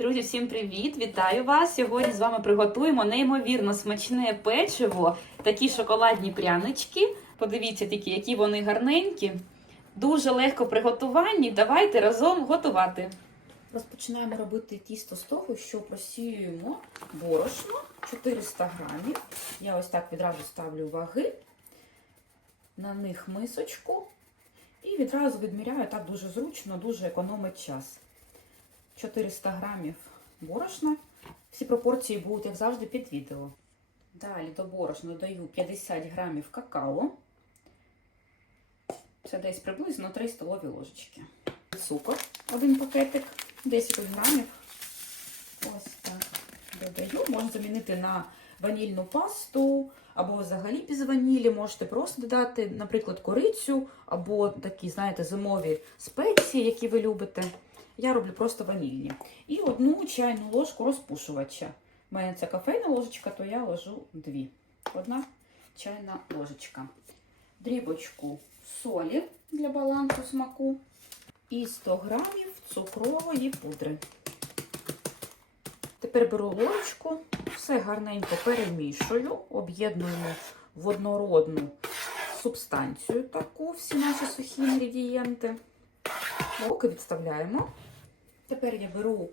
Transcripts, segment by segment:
Друзі, всім привіт! Вітаю вас! Сьогодні з вами приготуємо неймовірно смачне печиво, такі шоколадні прянички. Подивіться тільки, які вони гарненькі. Дуже легко приготуванні. Давайте разом готувати. Розпочинаємо робити тісто з того, що просіюємо борошно 400 грамів. Я ось так відразу ставлю ваги, на них мисочку і відразу відміряю так дуже зручно, дуже економить час. 400 грамів борошна. Всі пропорції будуть, як завжди, під відео. Далі до борошна додаю 50 грамів какао. Це десь приблизно 3 столові ложечки. Цукор, один пакетик, 10 грамів. Ось так додаю. Можна замінити на ванільну пасту, або взагалі без ванілі. Можете просто додати, наприклад, корицю, або такі, знаєте, зимові спеції, які ви любите. Я роблю просто ванільні. І одну чайну ложку розпушувача. У мене це кофейна ложечка, то я ложу дві. Одна чайна ложечка. Дрібочку солі для балансу смаку і 100 грамів цукрової пудри. Тепер беру ложечку, все гарненько перемішую, об'єднуємо в однородну субстанцію таку, всі наші сухі інгредієнти. Поки відставляємо. Тепер я беру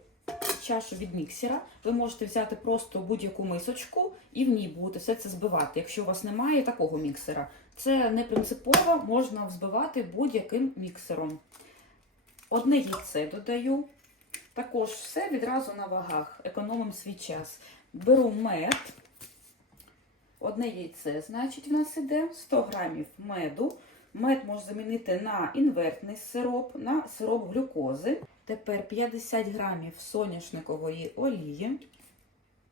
чашу від міксера. Ви можете взяти просто будь-яку мисочку і в ній будете все це збивати. Якщо у вас немає такого міксера, це не принципово, можна взбивати будь-яким міксером. Одне яйце додаю. Також все відразу на вагах, економимо свій час. Беру мед. Одне яйце, значить, в нас іде 100 грамів меду. Мед можна замінити на інвертний сироп, на сироп глюкози. Тепер 50 грамів соняшникової олії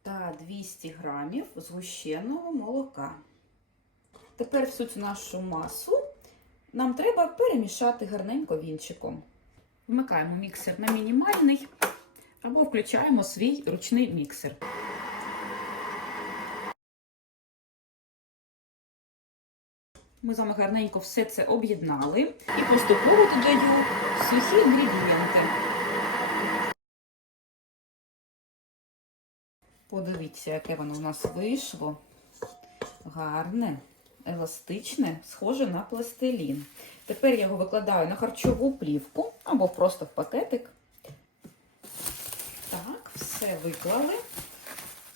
та 200 грамів згущеного молока. Тепер всю цю нашу масу нам треба перемішати гарненько вінчиком. Вмикаємо міксер на мінімальний або включаємо свій ручний міксер. Ми з вами гарненько все це об'єднали і поступово додаю сухі інгредієнти. Подивіться, яке воно у нас вийшло. Гарне, еластичне, схоже на пластилін. Тепер я його викладаю на харчову плівку або просто в пакетик. Так, все виклали.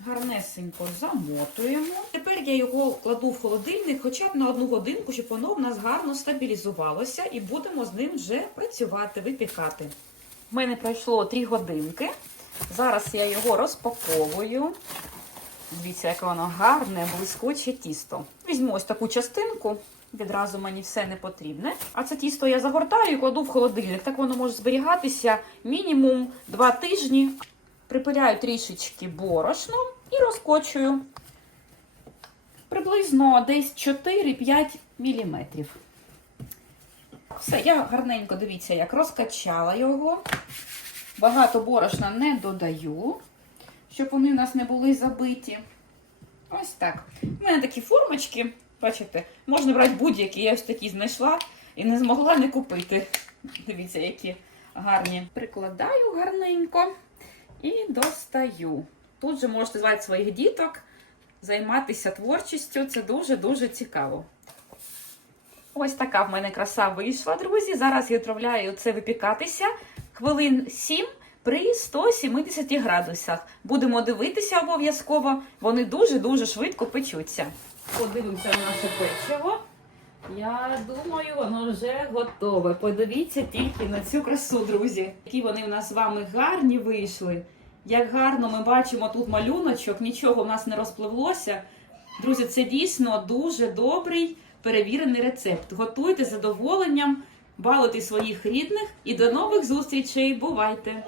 Гарнесенько замотуємо. Тепер я його кладу в холодильник хоча б на одну годинку, щоб воно в нас гарно стабілізувалося і будемо з ним вже працювати, випікати. У мене пройшло 3 годинки. Зараз я його розпаковую. Дивіться, яке воно гарне, блискуче тісто. Візьму ось таку частинку. Відразу мені все не потрібне. А це тісто я загортаю і кладу в холодильник. Так воно може зберігатися мінімум 2 тижні. Припиляю трішечки борошном і розкочую приблизно десь 4-5 мм. Все, я гарненько, дивіться, як розкачала його. Багато борошна не додаю, щоб вони у нас не були забиті. Ось так. У мене такі формочки, бачите, можна брати будь-які. Я ось такі знайшла і не змогла не купити. Дивіться, які гарні. Прикладаю гарненько. І достаю. Тут же можете звати своїх діток, займатися творчістю. Це дуже-дуже цікаво. Ось така в мене краса вийшла, друзі. Зараз я відправляю це випікатися хвилин 7 при 170 градусах. Будемо дивитися обов'язково. Вони дуже-дуже швидко печуться. Подивимося на наше печиво. Я думаю, воно вже готове. Подивіться тільки на цю красу, друзі. Які вони у нас з вами гарні вийшли. Як гарно ми бачимо тут малюночок, нічого в нас не розпливлося. Друзі, це дійсно дуже добрий перевірений рецепт. Готуйте з задоволенням, балуйте своїх рідних і до нових зустрічей. Бувайте!